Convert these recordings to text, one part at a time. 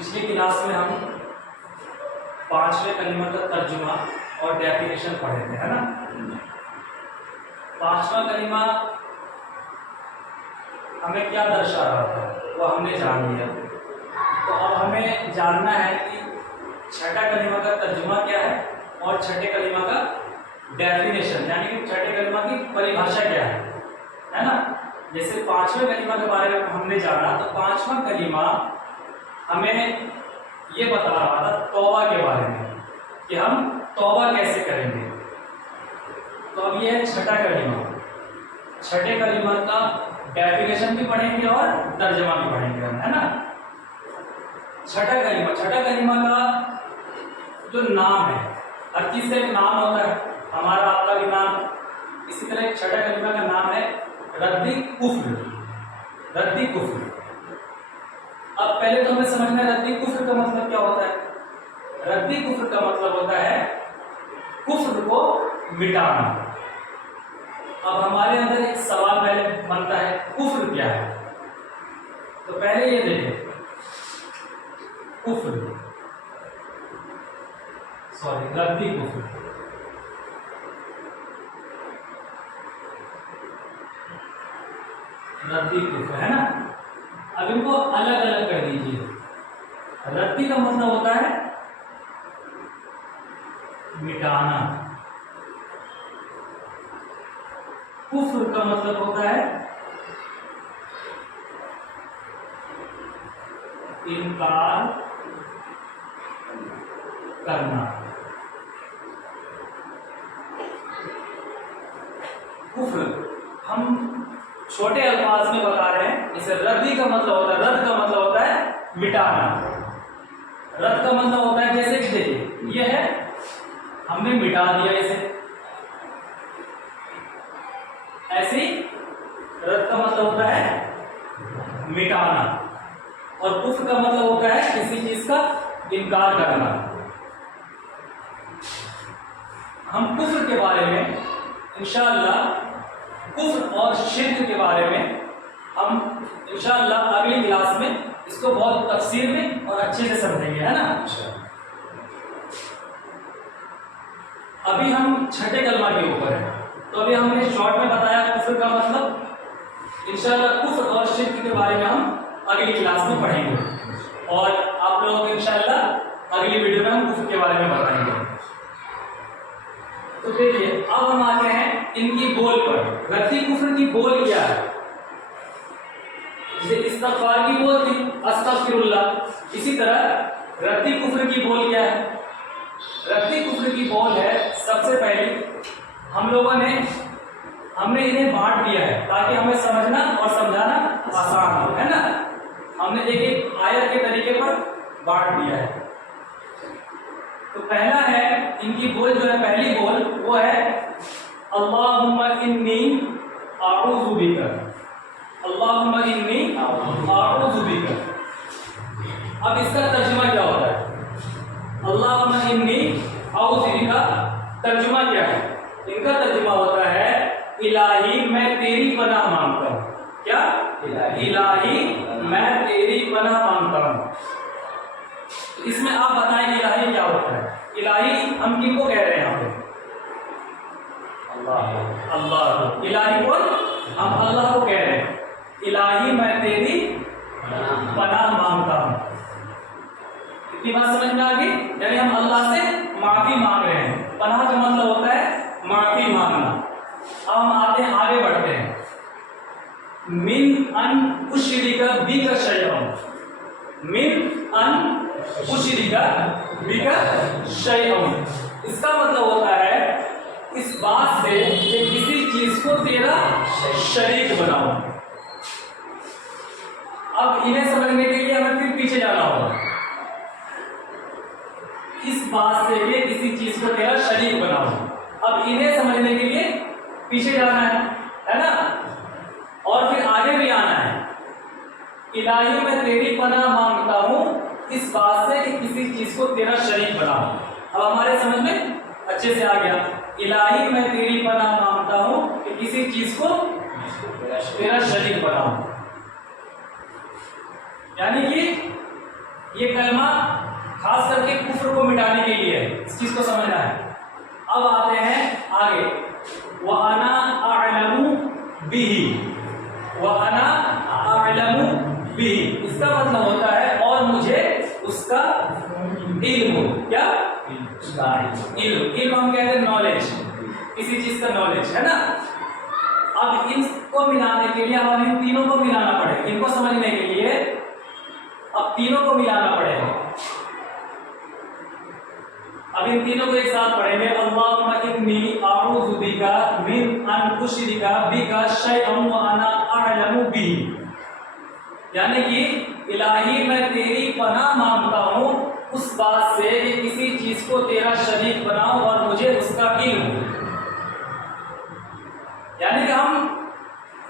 پچھلی کلاس میں ہم 5ویں کلمہ کا ترجمہ اور ڈیفینیشن پڑھے تھے، ہے نا؟ 5واں کلمہ ہمیں کیا درشا رہا تھا وہ ہم نے جان لیا، تو اب ہمیں جاننا ہے کہ چھٹا کلمہ کا ترجمہ کیا ہے اور چھٹے کلمہ کا ڈیفینیشن، یعنی کہ چھٹے کلمہ کی پریبھاشا کیا ہے نا؟ جیسے 5ویں کلمہ کے بارے میں ہم نے جانا، تو 5واں کلمہ ہمیں یہ بتا رہا تھا توبہ کے بارے میں کہ ہم توبہ کیسے کریں گے۔ تو اب یہ ہے چھٹا کلمہ، چھٹے کلمہ کا ڈیفینیشن بھی پڑھیں گے اور ترجمہ بھی پڑھیں گے ہم، ہے نا؟ چھٹا کلمہ کا جو نام ہے، ہر چیز کا ایک نام ہوتا ہے، ہمارا آپ کا بھی نام، اسی طرح ایک چھٹا کلمہ کا نام ہے ردی کفر۔ اب پہلے تو ہمیں سمجھنا ہے ردی کفر کا مطلب کیا ہوتا ہے۔ ردی کفر کا مطلب ہوتا ہے کفر کو مٹانا۔ اب ہمارے اندر ایک سوال پہلے بنتا ہے، کفر کیا ہے؟ تو پہلے یہ دیکھیں، ردی کفر ہے نا؟ اب ان کو الگ الگ کر دیجیے۔ ردی کا مطلب ہوتا ہے مٹانا، کفر کا مطلب ہوتا ہے انکار کرنا۔ کفر ہم چھوٹے الفاظ میں بتا رہے ہیں، جیسے ردی کا مطلب ہوتا ہے، رد کا مطلب ہوتا ہے مٹانا۔ رد کا مطلب ہوتا ہے جیسے کہ دیکھیے یہ ہے، ہم نے مٹا دیا اسے، ایسے ہی رد کا مطلب ہوتا ہے مٹانا، اور کفر کا مطلب ہوتا ہے کسی چیز کا انکار کرنا۔ ہم کفر کے بارے میں انشاءاللہ، کفر اور شرک کے بارے میں ہم انشاءاللہ اگلی کلاس میں اس کو بہت تفصیل میں اور اچھے سے سمجھیں گے، ہے نا؟ ابھی ہم چھٹے کلمہ کے اوپر ہیں، تو ابھی ہم نے شارٹ میں بتایا کفر کا مطلب۔ انشاءاللہ کفر اور شرک کے بارے میں ہم اگلی کلاس میں پڑھیں گے، اور آپ لوگوں کو انشاءاللہ اگلی ویڈیو میں ہم کفر کے بارے میں بتائیں گے۔ تو دیکھیے اب ہم آتے ہیں ان کی بول پر۔ ردی کفر کی بول کیا ہے؟ جیسے استغفار کی بول تھی استغفر اللہ، اسی طرح ردی کفر کی بول کیا ہے؟ ردی کفر کی بول ہے، سب سے پہلی ہم نے انہیں بانٹ دیا ہے تاکہ ہمیں سمجھنا اور سمجھانا آسان ہو، ہے نا؟ ہم نے ایک ایک آیت کے طریقے پر بانٹ دیا ہے۔ تو پہلا ہے ان کی بول جو ہے، پہلی بول وہ ہے اللہم انی اعوذ بک، اللہم انی اعوذ بک۔ اب اس کا ترجمہ کیا ہوتا ہے؟ اللہم انی اعوذ بک ترجمہ کیا ہے؟ ان کا ترجمہ ہوتا ہے الہی میں تیری پناہ مانگتا ہوں۔ کیا؟ الہی میں تیری پناہ مانگتا ہوں۔ اس میں آپ بتائیں کہ الہی کیا ہوتا ہے؟ الہی ہم کن کو کہہ رہے ہیں یہاں پہ؟ اللہ۔ الہی کون؟ ہم اللہ کو کہہ رہے ہیں، الہی میں تیری پناہ مانگتا ہوں۔ اتنی بات سمجھ میں آ گئی؟ یعنی ہم اللہ سے معافی مانگ رہے ہیں۔ پناہ کا مطلب ہوتا ہے معافی مانگنا۔ اب ہم آتے ہیں، آگے بڑھتے ہیں۔ من ان اشرک بک شیئا، من ان اشرک بک شیئا، اس کا مطلب ہوتا ہے اس بات سے کہ کسی چیز کو تیرا شریک بناؤ۔ اب انہیں سمجھنے کے لیے ہمیں پھر پیچھے جانا ہوگا۔ اس بات سے کہ کسی چیز کو تیرا شریک بناؤ، اب انہیں سمجھنے کے لیے پیچھے جانا ہے نا؟ اور پھر آگے بھی آنا ہے، الہی میں تیری پناہ مانگتا ہوں اس بات سے کہ کسی چیز کو تیرا شریک بناؤ۔ اب ہمارے سمجھ میں اچھے سے آ گیا، الہی میں تیری پناہ مانگتا ہوں کہ کسی چیز کو تیرا شریک بناؤ، یعنی کہ یہ کلمہ خاص کر کے کفر کو مٹانے کے لیے ہے، اس چیز کو سمجھنا ہے۔ اب آتے ہیں آگے، وَأَنَا أَعْلَمُ بِهِ، وَأَنَا أَعْلَمُ بِهِ، اس کا مطلب ہوتا ہے اور مجھے اس کا علم ہو۔ کیا علم ہم کہتے ہیں نالج، کسی چیز کا نالج ہے نا۔ اب ان کو ملانے کے لیے اب ہمیں تینوں کو ملانا پڑے گا، ان کو سمجھنے کے لیے اب تینوں کو ملانا پڑے گا۔ اب ان تینوں کو ایک ساتھ پڑھیں گے، اللہم انی اعوذ بک من ان اشرک بک شیئا وانا اعلم بہ، یعنی کہ الہی میں تیری پناہ مانگتا ہوں اس بات سے کہ کسی چیز کو تیرا شریک بناؤ اور مجھے اس کا علم ہو۔ یعنی کہ ہم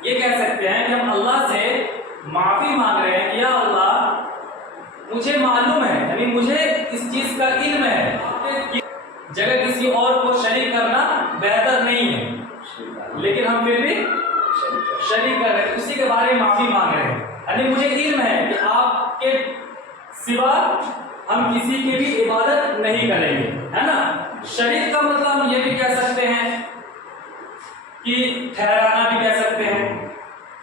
یہ کہہ سکتے ہیں کہ ہم اللہ سے معافی مانگ رہے ہیں، یا اللہ مجھے معلوم ہے، یعنی مجھے اس چیز کا علم ہے، جگہ کسی اور کو شریک کرنا بہتر نہیں ہے، لیکن ہم پھر بھی شریک کر رہے ہیں، اسی کے بارے میں معافی مانگ رہے ہیں۔ یعنی مجھے علم ہے کہ آپ کے سوا ہم کسی کی بھی عبادت نہیں کریں گے، ہے نا۔ شریک کا مطلب ہم یہ بھی کہہ سکتے ہیں کہ ٹھہرانا بھی کہہ سکتے ہیں،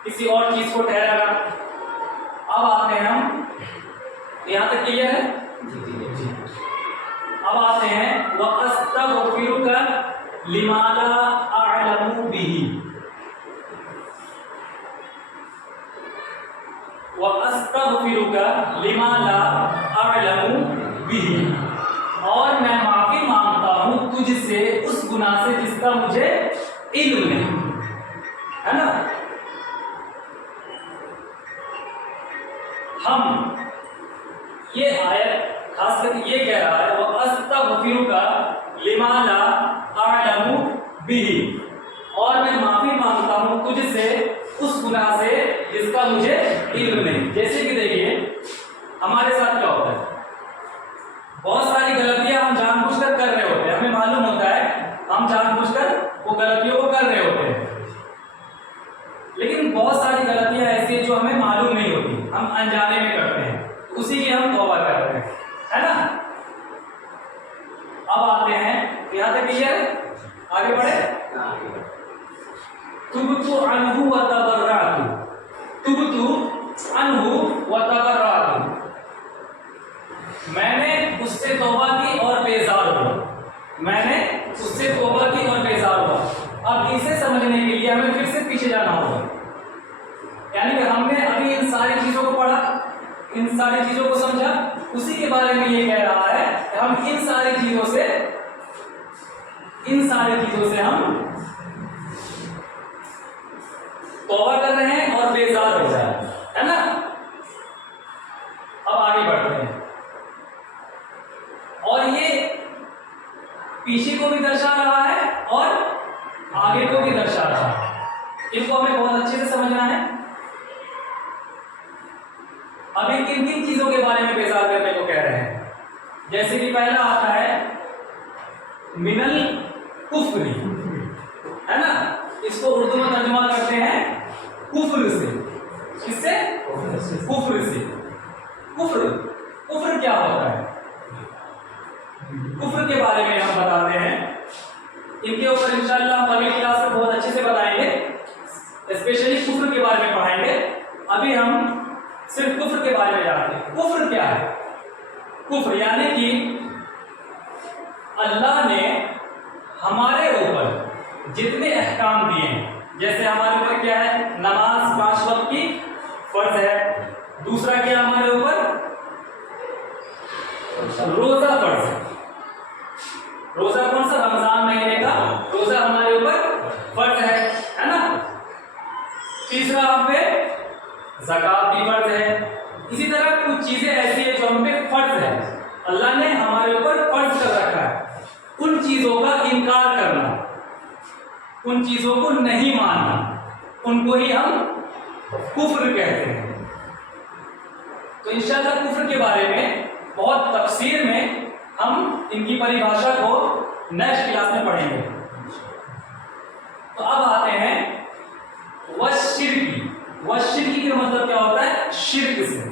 کسی اور چیز کو ٹھہرانا۔ اب آتے ہیں ہم، یہاں تک کلیئر ہے؟ اب آتے ہیں وَأَسْتَغْفِرُكَ لِمَا لَا أَعْلَمُ بِهِ، وَأَسْتَغْفِرُكَ لِمَا لَا أَعْلَمُ بِهِ، اور میں معافی مانگتا ہوں تجھ سے اس گناہ سے جس کا مجھے علم نہیں، ہے نا۔ ہم یہ آیت خاص کر یہ کہہ رہا ہے وَأَسْتَغْفِرُكَ لِمَا لَا أَعْلَمُ بِهِ، اور میں معافی مانگتا ہوں تجھ سے اس گناہ سے جس کا مجھے علم نہیں۔ جیسے کہ دیکھیے ہمارے ساتھ کیا ہوتا ہے، بہت ساری غلطیاں ہم جان بوجھ کر کر رہے ہوتے ہیں، ہمیں معلوم ہوتا ہے ہم جان بوجھ کر وہ غلطیوں کو کر رہے ہوتے ہیں، لیکن بہت ساری غلطیاں ایسی ہیں جو ہمیں معلوم نہیں ہوتی، ہم انجانے میں کرتے ہیں، اسی کی ہم توبہ کر رہے ہیں، ہے نا۔ اب آتے ہیں یہاں تک کلیئر ہے، آگے بڑھے۔ تبت عنہ وتبرأت، تبت عنہ وتبرأت، میں نے اس سے توبہ کی اور بیزار ہوا، میں نے اس سے توبہ کی اور بیزار ہوا۔ اب اسے سمجھنے کے لیے ہمیں پھر سے پیچھے جانا ہوگا، یعنی کہ ہم نے ابھی ان ساری چیزوں کو پڑھا، ان ساری چیزوں کو سمجھا، اسی کے بارے میں یہ کہہ رہا ہے کہ ہم ان ساری چیزوں سے ہم توبہ کر رہے ہیں اور بیزار ہو جائے، ہے نا۔ اب آگے بڑھتے ہیں، اور یہ پیچھے کو بھی درشا رہا ہے اور آگے کو بھی درشا رہا ہے، ان کو ہمیں بہت اچھے سے سمجھنا ہے۔ ابھی کن کن چیزوں کے بارے میں بیزار کرنے کو کہہ رہے ہیں، جیسے کہ پہلا آتا ہے من الکفر، ہے نا، اس کو اردو میں ترجمہ کرتے ہیں کفر سے، کس سے؟ کفر سے۔ کفر کیا ہوتا ہے، کفر کے بارے میں ہم بتاتے ہیں، ان کے اوپر انشاءاللہ ہم اگلی کلاس میں بہت اچھے سے بتائیں گے، اسپیشلی کفر کے بارے میں پڑھائیں گے۔ ابھی ہم صرف کفر کے بارے میں جانتے ہیں۔ کفر کیا ہے؟ کفر یعنی کہ اللہ نے ہمارے اوپر جتنے احکام دیے ہیں، جیسے ہمارے اوپر کیا ہے، نماز 5 وقت کی فرض ہے، دوسرا کیا ہمارے اوپر روزہ فرض ہے، روزہ کون سا، رمضان مہینے کا روزہ ہمارے اوپر فرض ہے نا۔ تیسرا ہم پہ زکات بھی فرض ہے، اسی طرح کچھ چیزیں ایسی ہیں جو ہم پہ فرض ہے، اللہ نے ہمارے اوپر فرض کر رکھا ہے، ان چیزوں کا انکار کرنا، ان چیزوں کو نہیں ماننا، ان کو ہی ہم کفر کہتے ہیں۔ تو انشاءاللہ کفر کے بارے میں بہت تفصیل میں ہم ان کی پریبھاشا کو نیکسٹ کلاس میں پڑھیں گے۔ تو اب آتے ہیں وشرکی۔ وشرکی کا مطلب کیا ہوتا ہے؟ شرک سے۔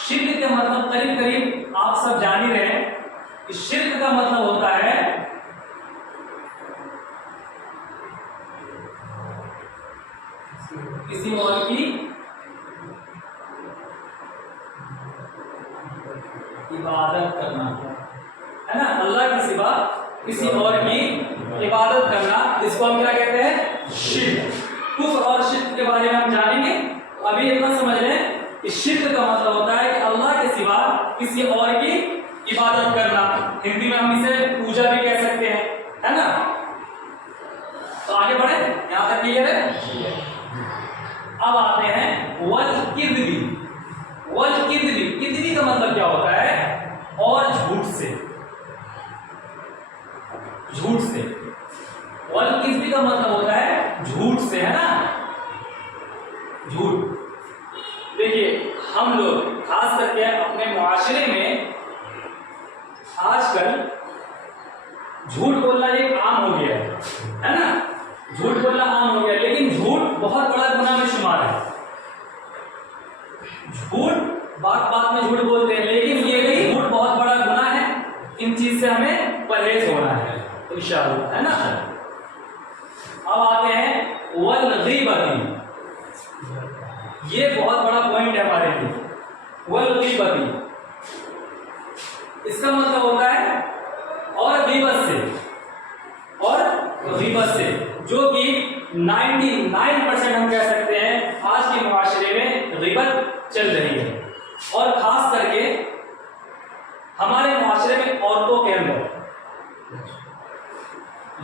شرک کا مطلب قریب قریب آپ سب جان ہی رہے ہیں کہ شرک کا مطلب ہوتا ہے کسی اور کی عبادت کرنا، ہے نا، اللہ کے سوا کسی اور کی عبادت کرنا، اس کو ہم کیا کہتے ہیں؟ شرک۔ کفر اور شرک کے بارے میں ہم جانیں گے۔ ابھی اتنا سمجھ لیں کہ شرک کا مطلب ہوتا ہے کہ اللہ کے سوا کسی اور کی عبادت کرنا، ہندی میں ہم اسے پوجا بھی کہہ سکتے ہیں، ہے نا۔ تو آگے بڑھیں، یہاں تک کلیئر ہے؟ اب آتے ہیں والکذب۔ والکذب، کذب کا مطلب کیا ہوتا ہے؟ اور جھوٹ سے، جھوٹ سے۔ والکذب کا مطلب ہوتا ہے جھوٹ سے، ہے نا، جھوٹ۔ دیکھیے ہم لوگ خاص کر کے اپنے معاشرے میں آج کل جھوٹ بولنا ایک عام ہو گیا ہے نا، جھوٹ بولنا عام ہو گیا، لیکن جھوٹ بہت بڑا گناہ میں شمار ہے۔ جھوٹ بات بات میں جھوٹ بولتے ہیں، لیکن یہ نہیں، جھوٹ بہت بڑا گناہ ہے، ان چیز سے ہمیں پرہیز ہونا ہے انشاءاللہ، ہے نا۔ اب آتے ہیں والغیبۃ، یہ بہت بڑا پوائنٹ ہے ہمارے لیے۔ والغیبۃ اس کا مطلب ہوتا ہے اور غیبت سے، اور غیبت سے، جو کہ 99% ہم کہہ سکتے ہیں آج کے معاشرے میں غیبت چل رہی ہے، اور خاص کر کے ہمارے معاشرے میں عورتوں کے اندر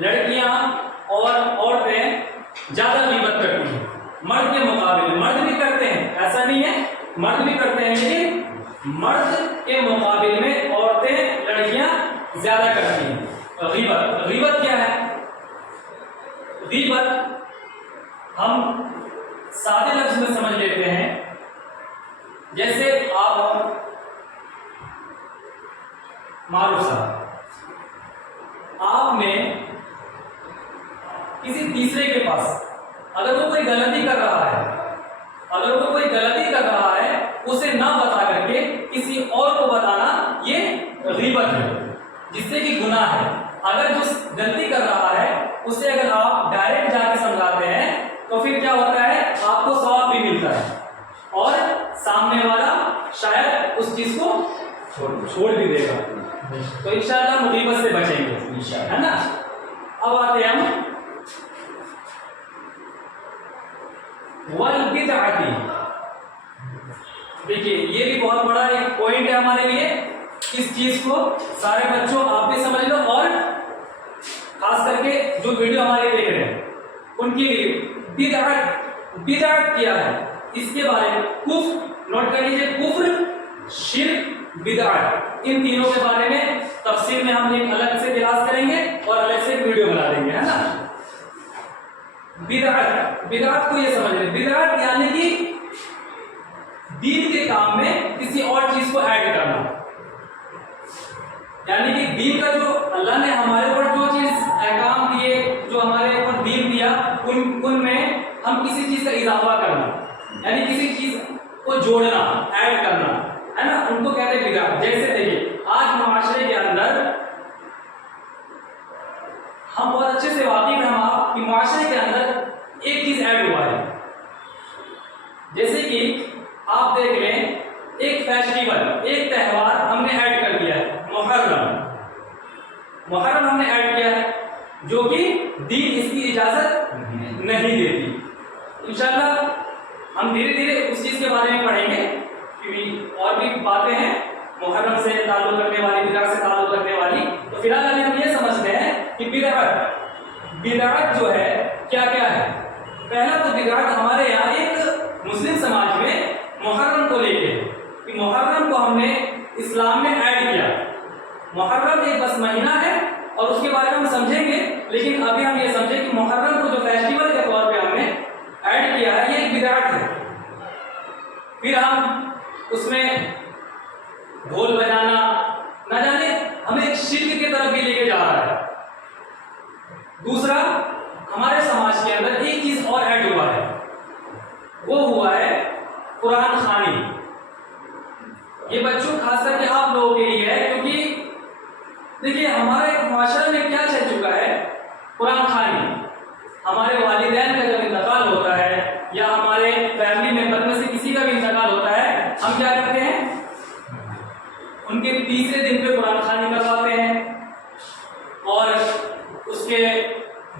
لڑکیاں اور عورتیں زیادہ غیبت کرتی ہیں مرد کے مقابلے۔ مرد بھی کرتے ہیں، ایسا نہیں ہے، مرد بھی کرتے ہیں، لیکن مرد کے مقابلے میں عورتیں، لڑکیاں زیادہ کرتی ہیں غیبت۔ غیبت کیا ہے؟ غیبت ہم سادے لفظ میں سمجھ لیتے ہیں، جیسے آپ معروف صاحب، آپ نے کسی تیسرے کے پاس اگر وہ کوئی غلطی کر رہا ہے، اگر وہ کوئی غلطی کر رہا ہے، اسے نہ بتا کر کے کسی اور کو بتانا، یہ غیبت ہے، جس سے کہ گناہ ہے۔ اگر جو غلطی کر رہا ہے اسے اگر آپ ڈائریکٹ جا کے سمجھاتے ہیں تو پھر کیا ہوتا ہے؟ آپ کو ثواب بھی ملتا ہے، اور سامنے والا شاید اس چیز کو چھوڑ بھی دے گا۔ تو انشاءاللہ ہم غیبت سے بچیں گے، ہے نا۔ اب آتے ہیں ہم والبدعۃ۔ دیکھیے یہ بھی بہت بڑا ایک پوائنٹ ہے ہمارے لیے، اس چیز کو سارے بچوں آپ بھی سمجھ لو، اور خاص کر کے جو ویڈیو ہمارے دیکھ رہے ہیں ان کے لیے۔ بدعت، بدعت کیا ہے اس کے بارے میں کفر، نوٹ کر لیجیے، کفر، شرک، بدعت، ان تینوں کے بارے میں تفصیل میں ہم ایک الگ سے کلاس کریں گے اور الگ سے ویڈیو بنا دیں گے، ہے نا۔ بدعت، بدعت کو یہ سمجھ لیں، بدعت یعنی کہ دین کے کام میں کسی اور چیز کو ایڈ کرنا، یعنی کہ دین کا جو اللہ نے ہمارے اوپر جو چیز احکام دیے، جو ہمارے اوپر دین دیا، ان میں ہم کسی چیز کا اضافہ کرنا، یعنی کسی چیز کو جوڑنا، ایڈ کرنا، ہے نا، ان کو کہتے ہیں بدعت۔ جیسے دیکھیے آج معاشرے کے اندر ہم بہت اچھے سے واقف ہیں آپ کہ معاشرے کے اندر ایک چیز ایڈ ہوا ہے، جیسے کہ آپ دیکھ لیں ایک فیسٹیول، ایک تہوار ہم نے ایڈ کر دیا ہے، محرم۔ محرم ہم نے ایڈ کیا ہے، جو کہ دین اس کی اجازت نہیں دیتی۔ انشاءاللہ ہم دھیرے دھیرے اس چیز کے بارے میں پڑھیں گے، کیونکہ اور بھی باتیں ہیں محرم سے تعلق رکھنے والی، بدعت سے تعلق رکھنے والی۔ تو فی الحال ابھی ہم یہ سمجھتے ہیں کہ بدعت، بدعت جو ہے کیا کیا ہے۔ پہلا تو بدعت ہمارے یہاں ایک مسلم سماج میں محرم کو لے کے، کہ محرم کو ہم نے اسلام میں ایڈ کیا۔ محرم ایک بس مہینہ ہے اور اس کے بارے میں ہم سمجھیں گے، لیکن ابھی ہم یہ سمجھیں کہ محرم کو جو فیسٹیول کے طور پہ ہم نے ایڈ کیا ہے، یہ ایک بدعت ہے۔ پھر ہم اس میں ڈھول بجانا، نہ جانے ہمیں ایک شرک کی طرف بھی لے کے جا رہا ہے۔ دوسرا، ہمارے سماج کے اندر ایک چیز اور ایڈ ہوا ہے، وہ ہوا ہے قرآن خوانی۔ یہ کے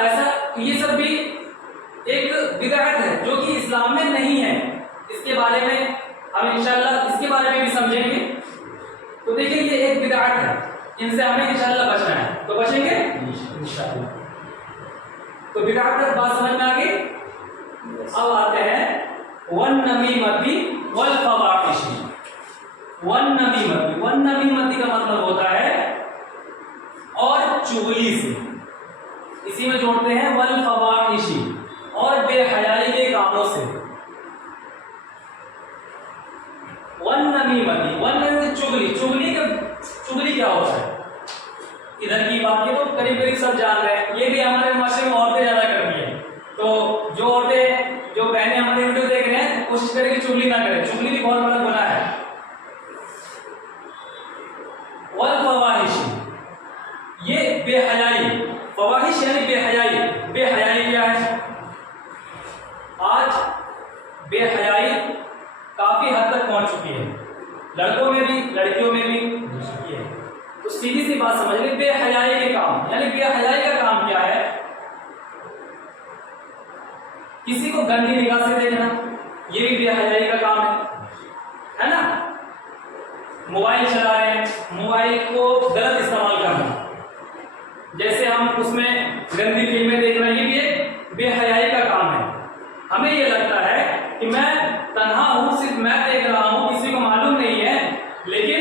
ایسا، یہ سب بھی ایک بدعت ہے جو کہ اسلام میں نہیں ہے. اس کے بارے میں ہم انشاءاللہ اس کے بارے میں بھی سمجھیں گے. تو دیکھیں یہ ایک بدعت ہے، ان سے ہمیں انشاءاللہ بچنا ہے. تو بچیں گے انشاءاللہ. تو بدعت تک بات سمجھ میں آ گئی. اب آتے ہیں والنمیمتی والفواحش. والنمیمتی کا مطلب ہوتا ہے اور چغلی سے، اسی میں جوڑتے ہیں والفواحش، اور بے حیائی کے کاموں سے. والنمیمتی چغلی کیا ہوتا ہے؟ ادھر کی بات یہ تو قریب سب جان رہے ہیں. یہ بھی ہمارے معاشرے میں عورتیں زیادہ کرتی ہیں. تو جو عورتیں جو بہنیں ہمارے ویڈیو دیکھ رہے ہیں کوشش کریں کہ چغلی نہ کریں. چغلی بھی بہت بڑا گناہ ہے. والفواحش یہ بے حیائی، فواحش یعنی بے حیائی. بے حیائی کیا ہے؟ آج بے حیائی کافی حد تک پہنچ چکی ہے، لڑکوں میں بھی لڑکیوں میں بھی چکی ہے. تو سیدھی سی بات سمجھ لیں، بے حیائی کے کام، یعنی بے حیائی کا کام کیا ہے؟ کسی کو گندی نگاہ سے دیکھنا، یہ بھی بے حیائی کا کام ہے نا. موبائل چلا رہے ہیں، موبائل کو غلط استعمال کرنا، جیسے ہم اس میں گندی فلمیں دیکھ رہے ہیں، یہ بھی ایک بے حیائی کا کام ہے. ہمیں یہ لگتا ہے کہ میں تنہا ہوں، صرف میں دیکھ رہا ہوں، کسی کو معلوم نہیں ہے، لیکن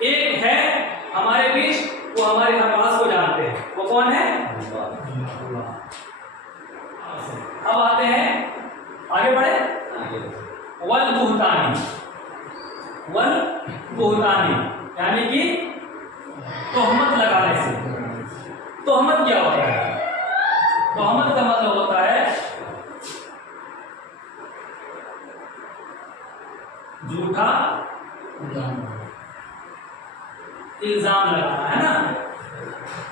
ایک ہے ہمارے بیچ، وہ ہمارے حواس کو جانتے ہیں. وہ کون ہے؟ اب آتے ہیں آگے بڑھے. والبہتانی یعنی کہ تہمت لگانے سے. تہمت کیا ہوتا ہے؟ تہمت کا مطلب ہوتا ہے جھوٹا الزام لگانا، ہے نا.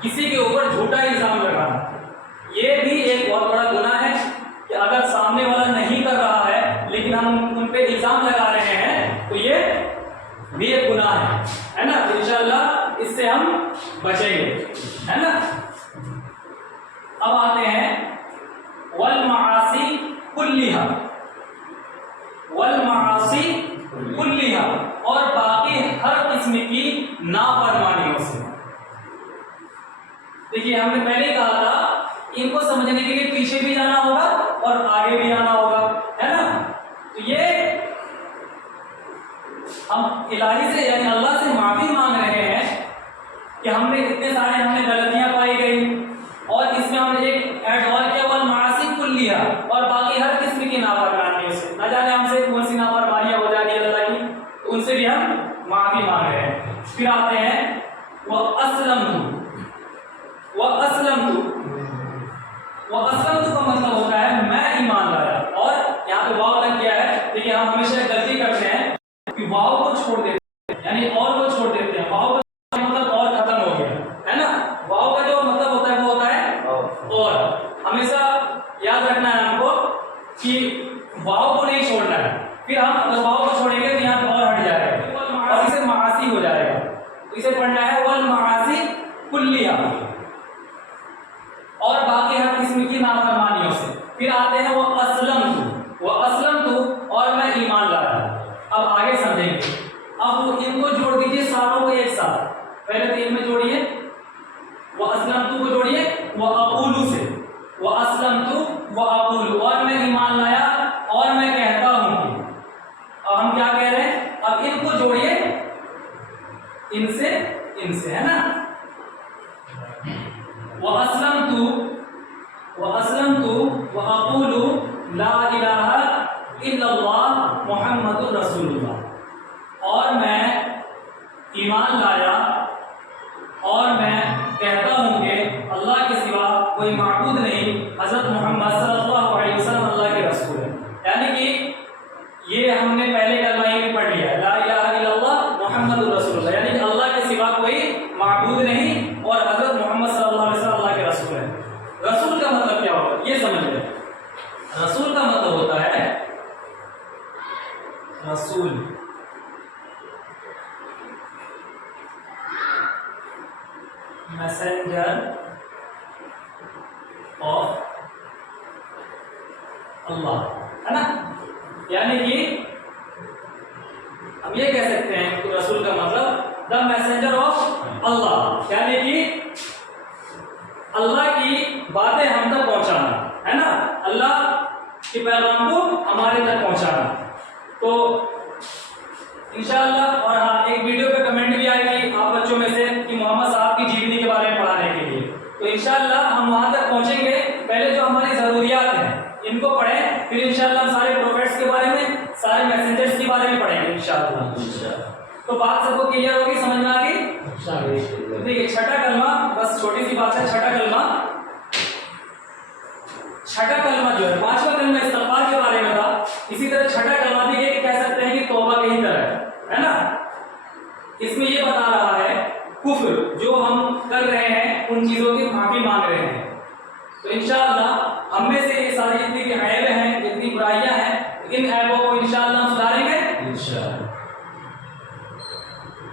کسی کے اوپر جھوٹا الزام لگانا، یہ بھی ایک بہت بڑا گناہ ہے کہ اگر سامنے والا نہیں کر رہا ہے لیکن ہم ان پہ الزام لگا رہے ہیں تو یہ بھی ایک گناہ ہے نا. تو انشاءاللہ اس سے ہم بچیں گے، ہے نا. اب آتے ہیں والمعاصی کلیہا، اور باقی ہر قسم کی نافرمانیوں سے. دیکھیے ہم نے پہلے کہا تھا ان کو سمجھنے کے لیے پیچھے بھی جانا ہوگا اور آگے بھی آنا ہوگا، ہے نا. تو یہ ہم الہی سے یعنی اللہ سے معافی مانگ رہے ہیں کہ ہم نے اتنے سارے غلطیاں پائی گئی، اور اس میں ہم نے ایک ایڈ اور کیا والمعاصی کلیہا، اور باقی ہر قسم کی نافرمانیوں سے. نہ جانے ہم سے کون سی نافرمانیاں ہو جاتی ہیں اللہ کی، تو ان سے بھی ہم معافی مانگ رہے ہیں. پھر آتے ہیں وَأَسْلَمْتُ کا مطلب ہوتا ہے میں ایمان لایا. اور یہاں پہ واو لگ گیا ہے. دیکھیے ہم ہمیشہ غلطی کرتے ہیں کہ واو کو چھوڑ دیتے ہیں، یعنی اور کو چھوڑ دیتے ہیں. واو کا مطلب اور ختم ہو گیا، ہے نا. واو کا جو مطلب ہوتا ہے وہ ہوتا ہے اور. ہمیشہ یاد رکھنا ہے ہم کو کہ واو کو نہیں چھوڑنا ہے. پھر ہم اگر واو کو چھوڑیں گے تو یہاں پہ اور ہٹ جائے گا اور اسے معاصی ہو جائے گا. اسے پڑھنا ہے والمعاصی کلیہا، اور باقی ہر قسم کی نافرمانیوں سے. پھر آتے ہیں وَأَسْلَمْتُ اور میں ایمان لایا. اب آگے سمجھیں گے. اب ان کو جوڑ دیجیے ساروں کو ایک ساتھ. پہلے تو ان میں جوڑیے، وَأَسْلَمْتُ کو جوڑیے وَأَقُولُ سے. وَأَسْلَمْتُ وَأَقُولُ، اور میں ایمان لایا اور میں کہتا ہوں کہ. اب ہم کیا کہہ رہے ہیں؟ اب ان کو جوڑیے ان سے، ہے نا. وَأَسْلَمْتُ وَأَقُولُ لَا إِلَٰهَ إِلَّا اللَّهُ مُحَمَّدٌ رَسُولُ اللَّهِ، اور میں ایمان لایا اور میں کہتا ہوں کہ اللہ کے سوا کوئی معبود نہیں، حضرت محمد صلی اللہ علیہ وسلم اللہ کے رسول ہے. یعنی کہ یہ ہم نے پہلے کلمہ یہ بھی پڑھ لیا، لا الہ الا اللہ محمد رسول اللہ، یعنی کہ اللہ کے سوا کوئی معبود نہیں اور حضرت محمد صلی اللہ علیہ وسلم اللہ کے رسول ہے. رسول کا مطلب کیا ہوتا ہے یہ سمجھ لیں. رسول کا مطلب ہوتا ہے رسول میسنجر اللہ, ہے نا. یعنی کہ ہم یہ کہہ سکتے ہیں کہ رسول کا مطلب دا میسنجر آف اللہ، یعنی کہ اللہ کی باتیں ہم تک پہنچانا، ہے نا، اللہ کے پیغام کو ہمارے تک پہنچانا. تو انشاءاللہ. اور ہاں ایک ویڈیو پہ کمنٹ بھی آئے گی آپ بچوں میں سے کہ محمد صاحب کی جیونی کے بارے میں پڑھانے کے لیے. تو انشاءاللہ ہم وہاں تک پہنچیں گے. پہلے جو ہماری ضروریات ہیں ان کو پڑھیں، پھر انشاءاللہ ہم سارے پروفیٹس کے بارے میں، سارے میسنجرز کے بارے میں پڑھیں گے انشاءاللہ. تو بات سب کو کلیئر ہوگی، سمجھ میں آ گئی؟ دیکھیے چھٹا کلمہ، بس چھوٹی سی بات ہے. چھٹا کلمہ جو ہے، پانچواں کلمہ استغفار کے بارے میں تھا، اسی طرح چھٹا کلمہ بھی یہ کہہ سکتے ہیں کہ توبہ کی ہی طرح ہے نا. اس میں یہ بتا رہا ہے کفر جو ہم کر رہے ہیں ان چیزوں کی معافی مانگ رہے ہیں. تو انشاءاللہ ہم میں سے یہ ساری جتنی بھی عیب